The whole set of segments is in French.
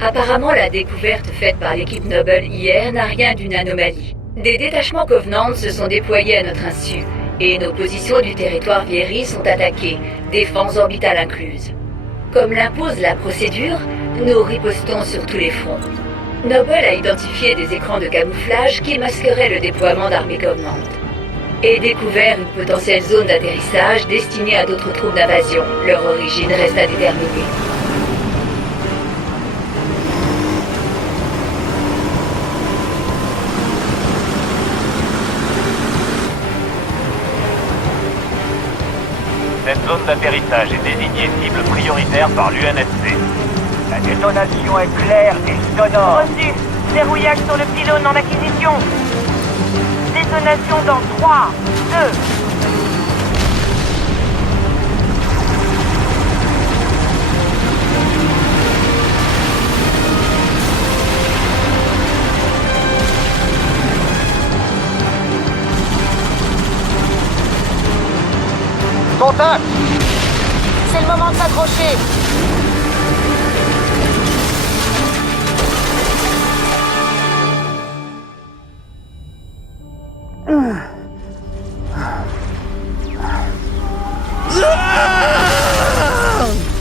Apparemment, la découverte faite par l'équipe Noble hier n'a rien d'une anomalie. Des détachements Covenant se sont déployés à notre insu, et nos positions du territoire Vieri sont attaquées, défense orbitale incluse. Comme l'impose la procédure, nous ripostons sur tous les fronts. Noble a identifié des écrans de camouflage qui masqueraient le déploiement d'armées Covenant, et découvert une potentielle zone d'atterrissage destinée à d'autres troupes d'invasion. Leur origine reste à déterminer. Cette zone d'atterrissage est désignée cible prioritaire par l'UNSC. La détonation est claire et sonore. Reçu. Verrouillage sur le pylône en acquisition. Détonation dans 3, 2... Contact! C'est le moment de s'accrocher.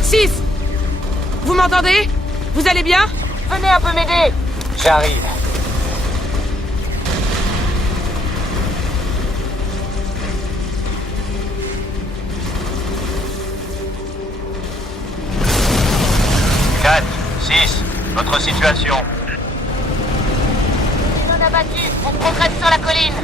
Six! Vous m'entendez? Vous allez bien? Venez un peu m'aider. J'arrive. Votre situation. Zone abattue, on progresse sur la colline.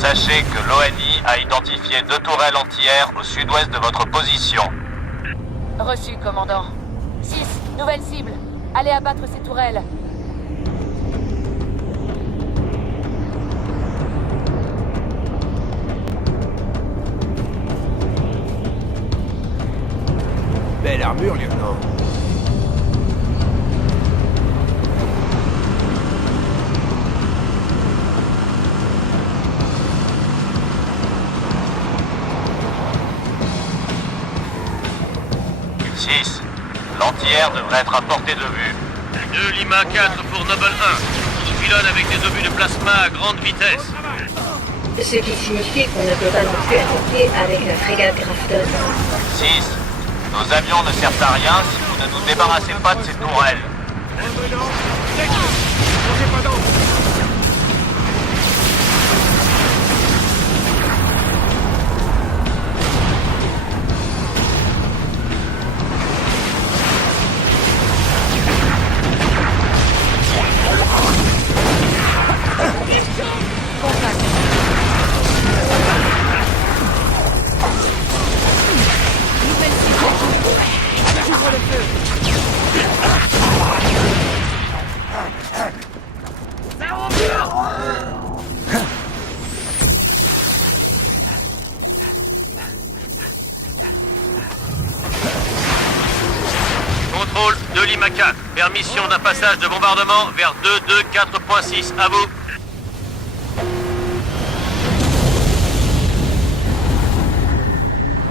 Sachez que l'ONI a identifié 2 tourelles entières au sud-ouest de votre position. Reçu, commandant. 6, nouvelle cible. Allez abattre ces tourelles. Belle armure, lieutenant. L'entière devrait être à portée de vue. 2 Lima 4 pour Noble 1. Je pilonne avec des obus de plasma à grande vitesse. Ce qui signifie qu'on ne peut pas non plus attaquer avec la frégate Grafton. 6. Nos avions ne servent à rien si vous ne nous débarrassez pas de ces tourelles. Contrôle de Lima 4. Permission d'un passage de bombardement vers 224.6. À vous.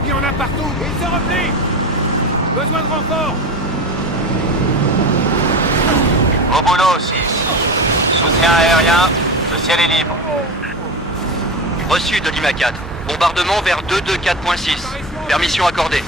Il y en a partout. Ils se replient. Besoin de renfort. Au boulot, 6. Soutien aérien, le ciel est libre. Reçu de Lima 4. Bombardement vers 224.6. Permission accordée.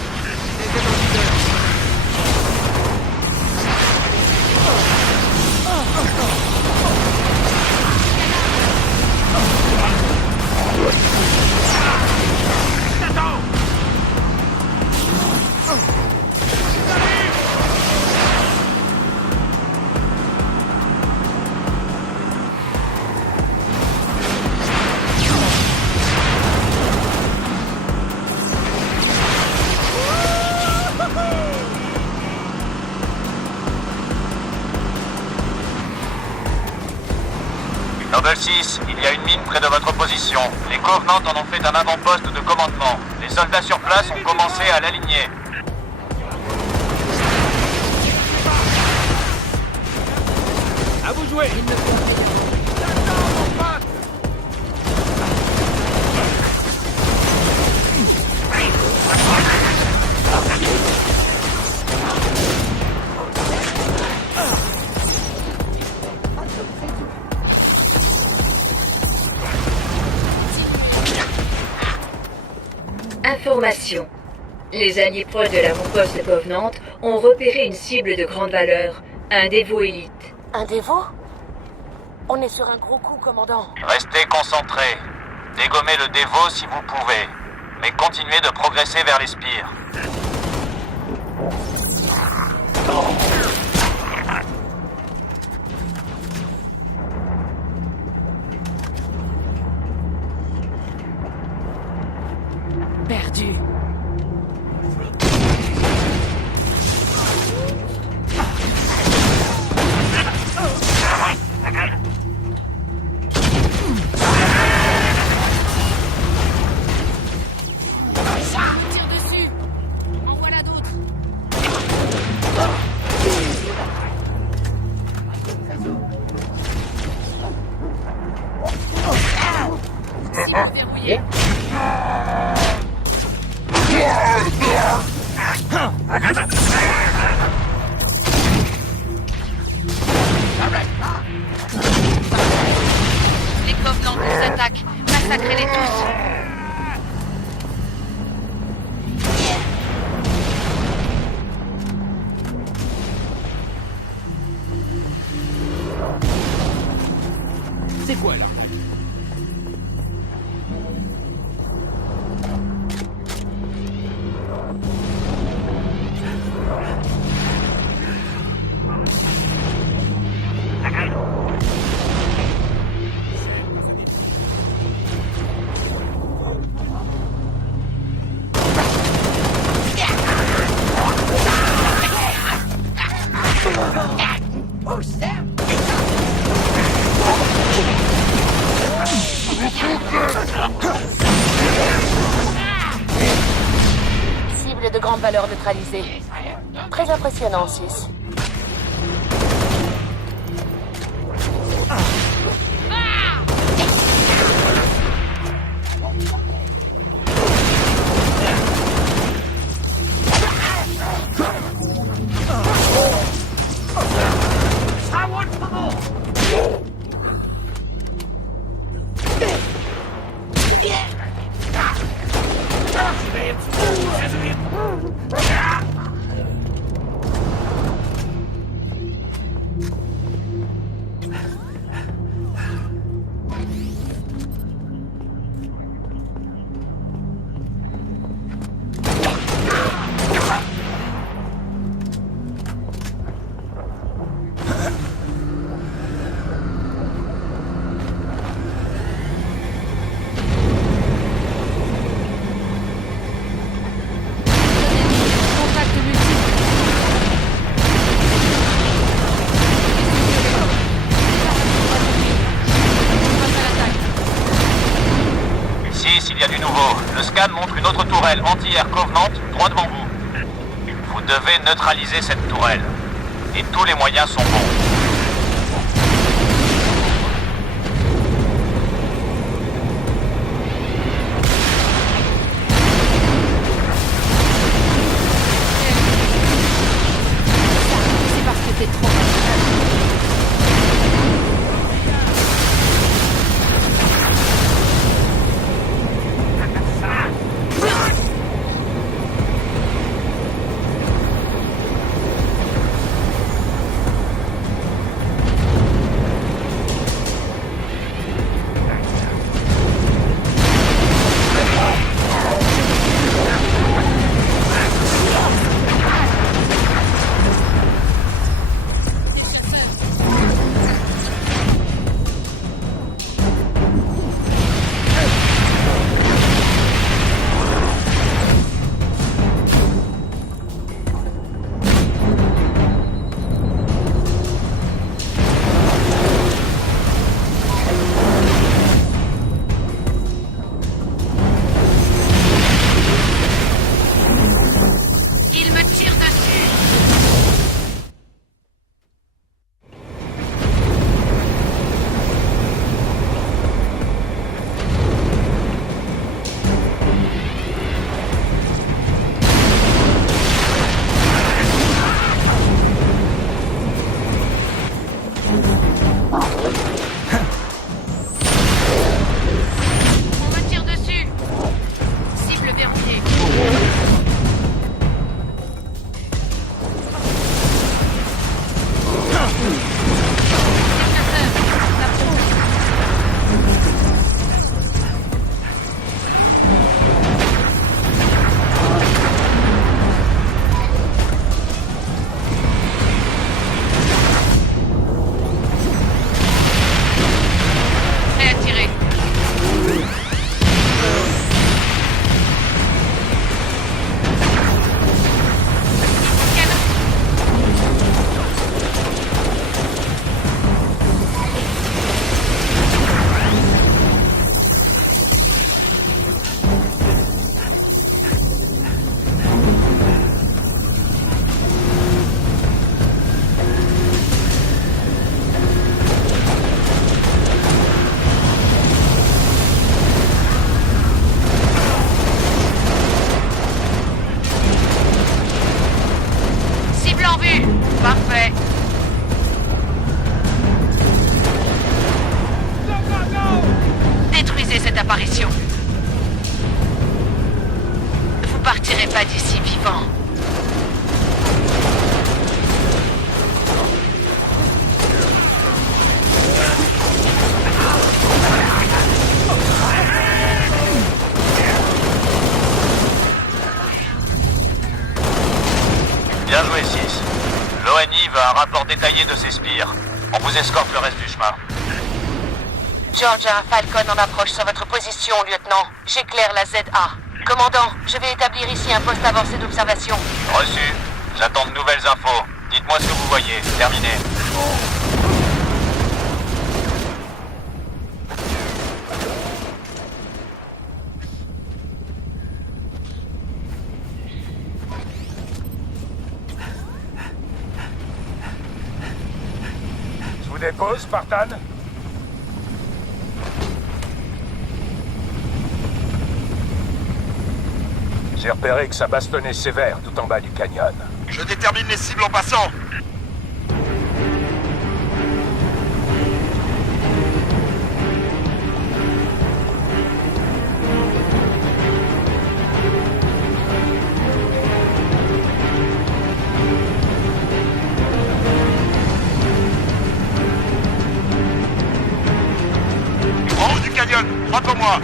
6, il y a une mine près de votre position. Les Covenants en ont fait un avant-poste de commandement. Les soldats sur place ont commencé à l'aligner. À vous jouer. Information. Les alliés proches de l'avant-poste Covenant ont repéré une cible de grande valeur, un dévot élite. Un dévot? On est sur un gros coup, commandant. Restez concentrés. Dégommez le dévot si vous pouvez. Mais continuez de progresser vers les spires. Perdu. Tire dessus. En voilà d'autres. Cible verrouillée. Les Covenants nous attaquent. Massacrez-les tous. C'est quoi là? Cible de grande valeur neutralisée. Très impressionnant, 6. Contact multiple. Passe à l'attaque. 6, il y a du nouveau. Le scan montre une autre tourelle anti-air Covenant droit devant vous. Vous devez neutraliser cette tourelle. Et tous les moyens sont bons. C'est parce que t'es trop. Parfait. Détruisez cette apparition. Vous partirez pas d'ici vivant. Bien joué, 6. L'ONI veut un rapport détaillé de ces spires. On vous escorte le reste du chemin. Georgia, Falcon en approche sur votre position, lieutenant. J'éclaire la ZA. Commandant, je vais établir ici un poste avancé d'observation. Reçu. J'attends de nouvelles infos. Dites-moi ce que vous voyez. Terminé. Je vous dépose, Spartan? J'ai repéré que ça bastonnait sévère tout en bas du canyon. Je détermine les cibles en passant. En haut du canyon, droit pour moi.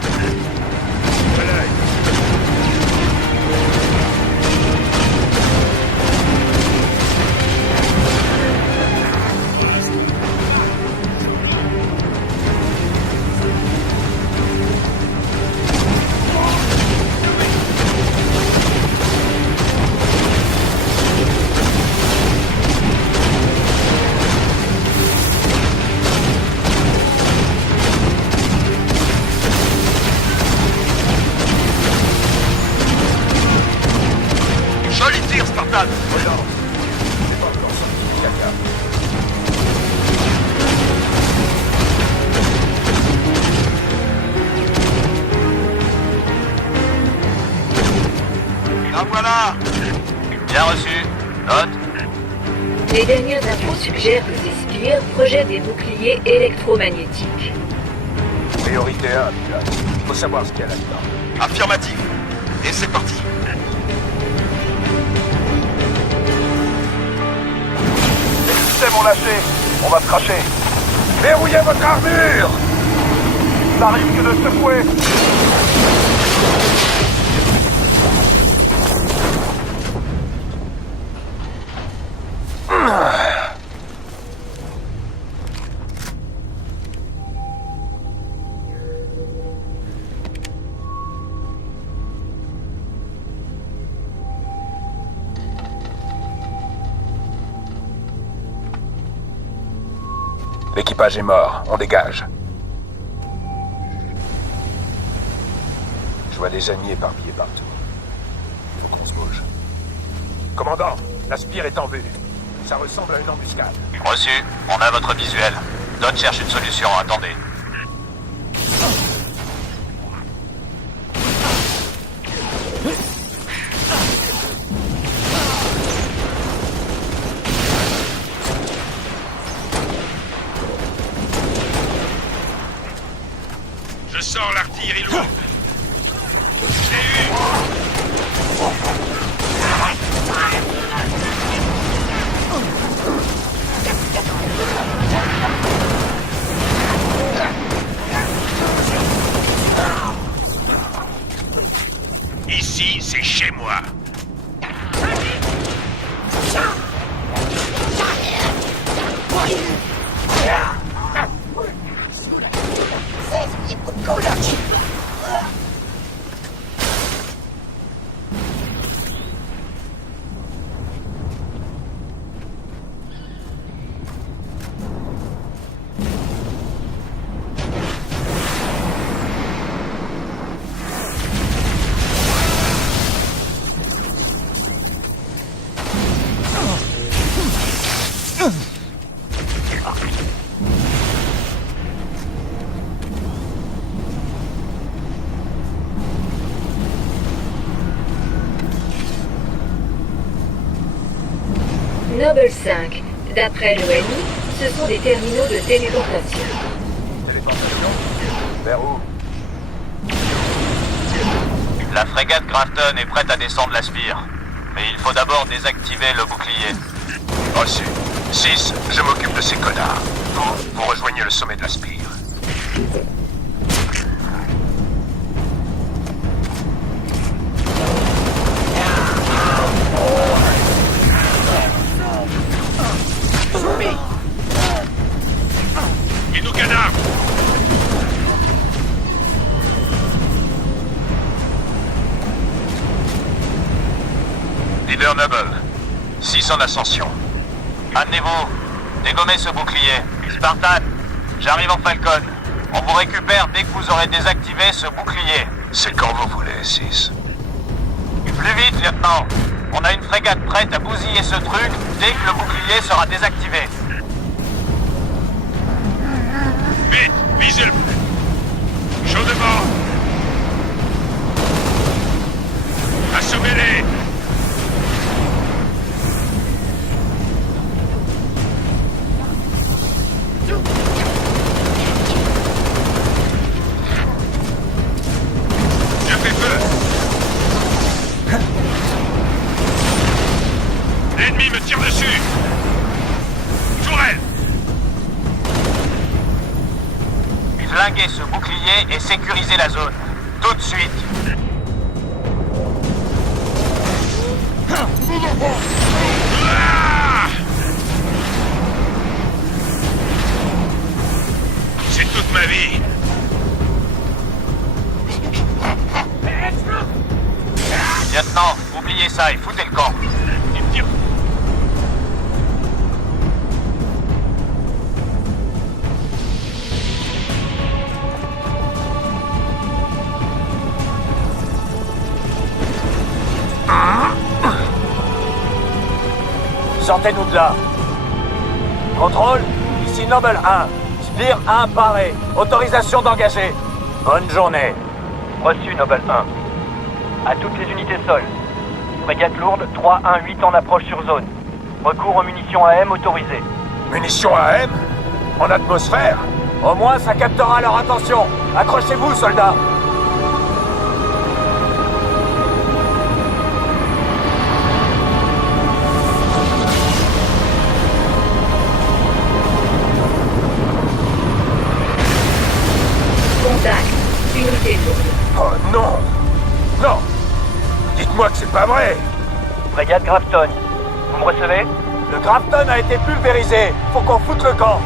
Joli tir, Spartan. La voilà. Bien reçu. Note. Les dernières infos suggèrent que ces spires projettent des boucliers électromagnétiques. Priorité 1, pilote. Faut savoir ce qu'il y a là-dedans. Affirmatif. Et c'est parti. Les systèmes ont lâché. On va se cracher. Verrouillez votre armure! Ça risque de secouer. L'équipage est mort. On dégage. Je vois des amis éparpillés partout. Faut qu'on se bouge. Commandant, la spire est en vue. Ça ressemble à une embuscade. Reçu. On a votre visuel. Dot cherche une solution. Attendez. Je sors l'artillerie lourde. Noble 5. D'après l'ONI, ce sont des terminaux de téléportation. Téléportation? Vers où? La frégate Grafton est prête à descendre la spire. Mais il faut d'abord désactiver le bouclier. Reçu. 6, je m'occupe de ces connards. Vous rejoignez le sommet de la spire. Et nos cadavres! Leader Noble, 6 en ascension. Amenez-vous, dégommez ce bouclier. Spartan, j'arrive en Falcon. On vous récupère dès que vous aurez désactivé ce bouclier. C'est quand vous voulez, 6. Plus vite, lieutenant. On a une frégate prête à bousiller ce truc dès que le bouclier sera désactivé. Vite, visez le... Chaud de bord! Assommez-les! Je fais feu! L'ennemi me tire dessus! Tourelle! Flinguez ce bouclier et sécurisez la zone. Tout de suite. C'est toute ma vie! Lieutenant, oubliez ça et foutez le camp. Il me tire. Sortez-nous de là. Contrôle, ici Noble 1. Spire 1 paré. Autorisation d'engager. Bonne journée. Reçu Noble 1. À toutes les unités sol. Frégate lourde 318 en approche sur zone. Recours aux munitions AM autorisées. Munitions AM? En atmosphère? Au moins ça captera leur attention. Accrochez-vous, soldats. Contact. Unité lourde. Oh non! Non! Dites-moi que c'est pas vrai! Frégate Grafton. Vous me recevez? Le Grafton a été pulvérisé. Faut qu'on foute le camp.